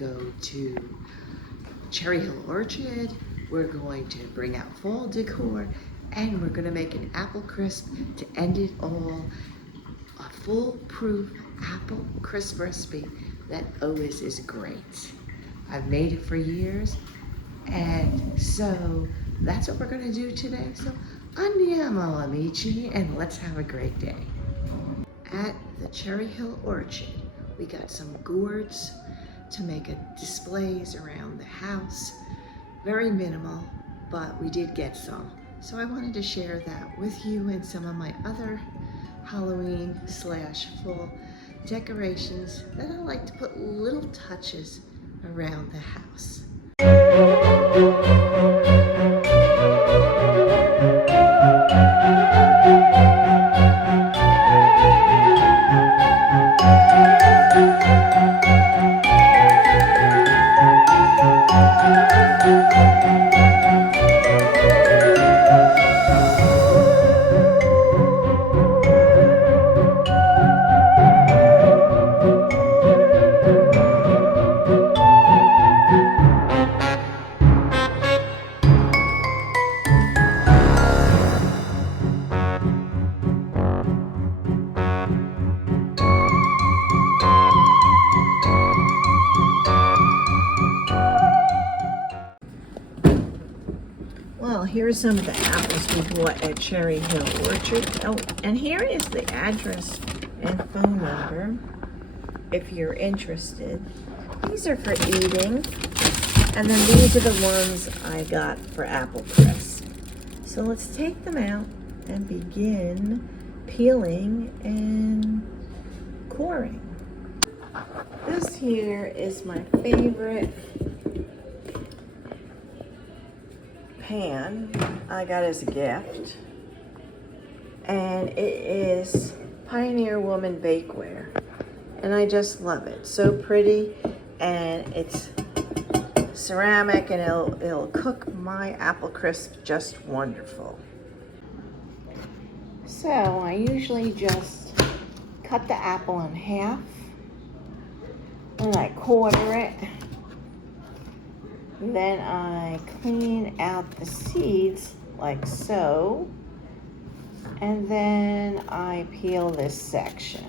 go to Cherry Hill Orchard. We're going to bring out fall decor, and we're gonna make an apple crisp to end it all. A foolproof apple crisp recipe that always is great. I've made it for years, and so that's what we're gonna do today. So andiamo amici, and let's have a great day. At the Cherry Hill Orchard, we got some gourds to make displays around the house. Very minimal, but we did get some. So I wanted to share that with you and some of my other Halloween / fall decorations that I like to put little touches around the house. Well, here's some of the apples we bought at Cherry Hill Orchard. Oh, and here is the address and phone number if you're interested. These are for eating, and then these are the ones I got for apple crisp. So let's take them out and begin peeling and coring. This here is my favorite pan I got as a gift, and it is Pioneer Woman Bakeware, and I just love it. So pretty, and it's ceramic, and it'll cook my apple crisp just wonderful. So I usually just cut the apple in half, and I quarter it. Then I clean out the seeds like so, and then I peel this section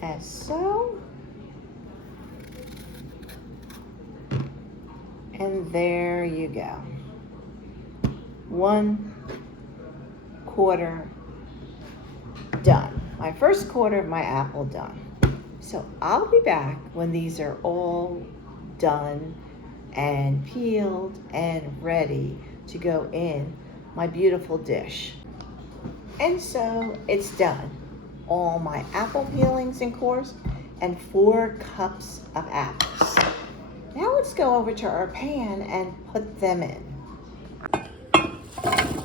as so, and there you go. 1/4 done. My first quarter of my apple done. So I'll be back when these are all done and peeled and ready to go in my beautiful dish. And so it's done. All my apple peelings and cores and 4 cups of apples. Now let's go over to our pan and put them in.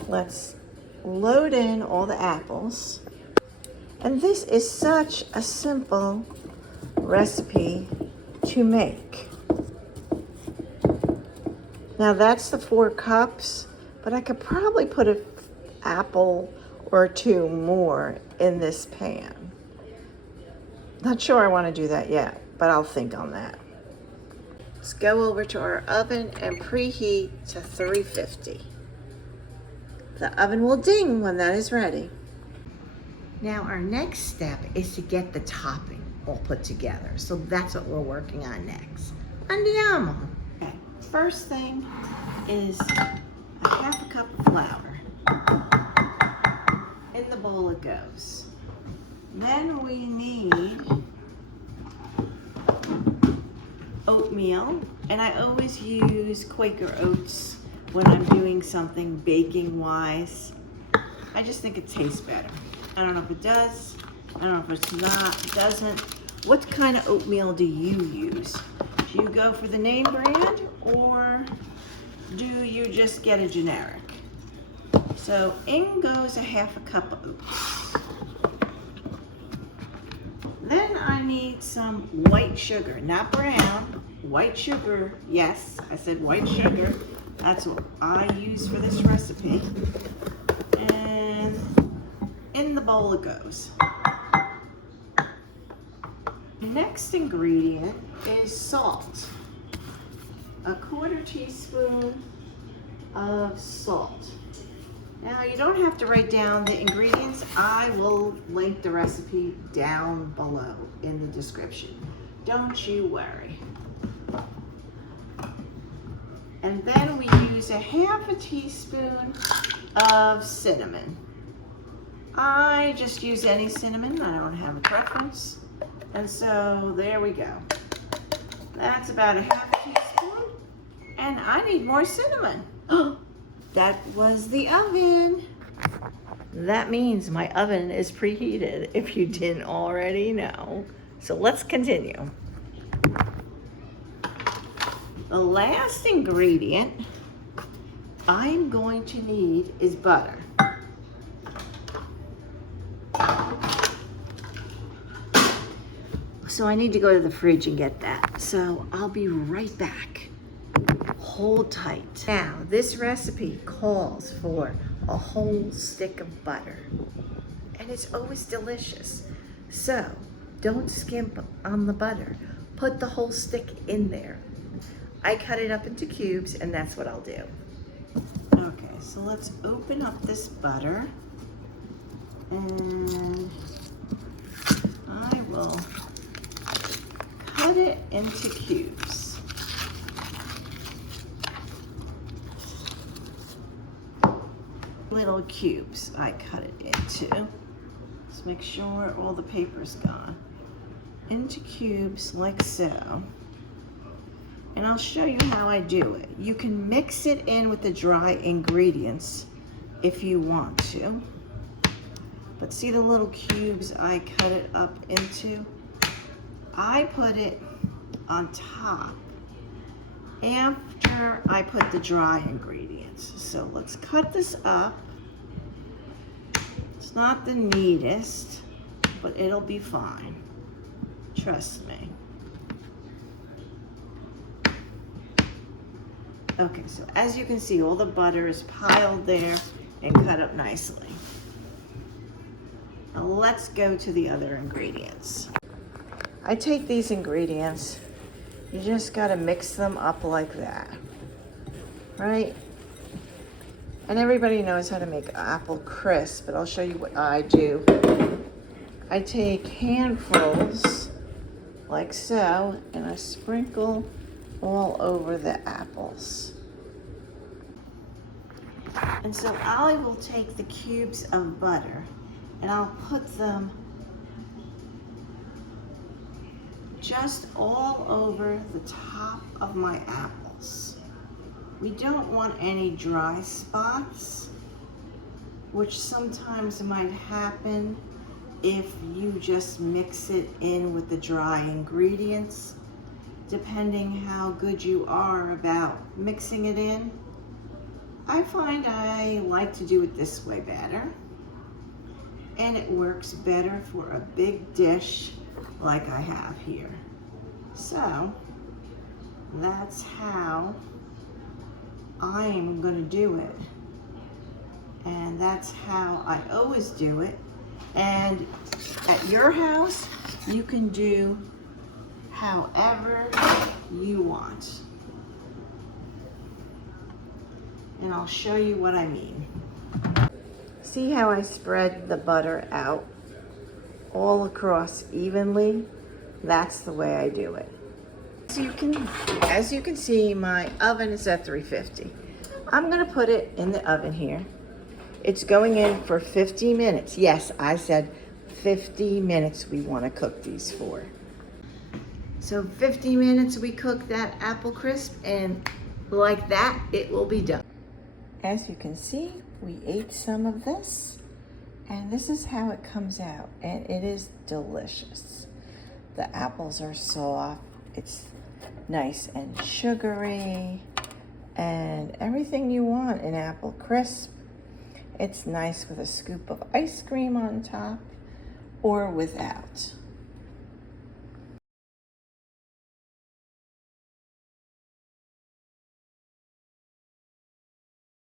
Let's load in all the apples. And this is such a simple recipe to make. Now that's the 4 cups, but I could probably put an apple or 2 more in this pan. Not sure I want to do that yet, but I'll think on that. Let's go over to our oven and preheat to 350. The oven will ding when that is ready. Now our next step is to get the topping all put together. So that's what we're working on next. Andiamo. Okay, first thing is a 1/2 cup of flour. In the bowl it goes. Then we need oatmeal, and I always use Quaker oats when I'm doing something baking wise. I just think it tastes better. I don't know if it does. I don't know if it's not, it doesn't. What kind of oatmeal do you use? Do you go for the name brand, or do you just get a generic? So in goes a 1/2 cup of oats. Then I need some white sugar, not brown, white sugar. Yes, I said white sugar. That's what I use for this recipe. And in the bowl it goes. Next ingredient is salt. A 1/4 teaspoon of salt. Now you don't have to write down the ingredients. I will link the recipe down below in the description. Don't you worry. And then we use a 1/2 teaspoon of cinnamon. I just use any cinnamon. I don't have a preference. And so there we go. That's about a 1/2 teaspoon. And I need more cinnamon. That was the oven. That means my oven is preheated, if you didn't already know. So let's continue. The last ingredient I'm going to need is butter. So I need to go to the fridge and get that. So I'll be right back. Hold tight. Now, this recipe calls for a whole stick of butter, and it's always delicious. So don't skimp on the butter. Put the whole stick in there. I cut it up into cubes, and that's what I'll do. Okay, so let's open up this butter, and I will cut it into cubes. Little cubes I cut it into. Let's make sure all the paper's gone. Into cubes like so. And I'll show you how I do it. You can mix it in with the dry ingredients if you want to. But see the little cubes I cut it up into? I put it on top after I put the dry ingredients. So let's cut this up. It's not the neatest, but it'll be fine. Trust me. Okay, so as you can see, all the butter is piled there and cut up nicely. Now let's go to the other ingredients. I take these ingredients, you just gotta mix them up like that, right? And everybody knows how to make apple crisp, but I'll show you what I do. I take handfuls like so, and I sprinkle all over the apples. And so I will take the cubes of butter and I'll put them just all over the top of my apples. We don't want any dry spots, which sometimes might happen if you just mix it in with the dry ingredients, depending how good you are about mixing it in. I find I like to do it this way better, and it works better for a big dish like I have here. So that's how I'm gonna do it, and that's how I always do it. And at your house, you can do however you want. And I'll show you what I mean. See how I spread the butter out all across evenly? That's the way I do it. As you can see, my oven is at 350. I'm gonna put it in the oven here. It's going in for 50 minutes. Yes, I said 50 minutes we wanna cook these for. So 50 minutes we cook that apple crisp, and like that, it will be done. As you can see, we ate some of this, and this is how it comes out, and it is delicious. The apples are soft, it's nice and sugary, and everything you want in apple crisp. It's nice with a scoop of ice cream on top or without.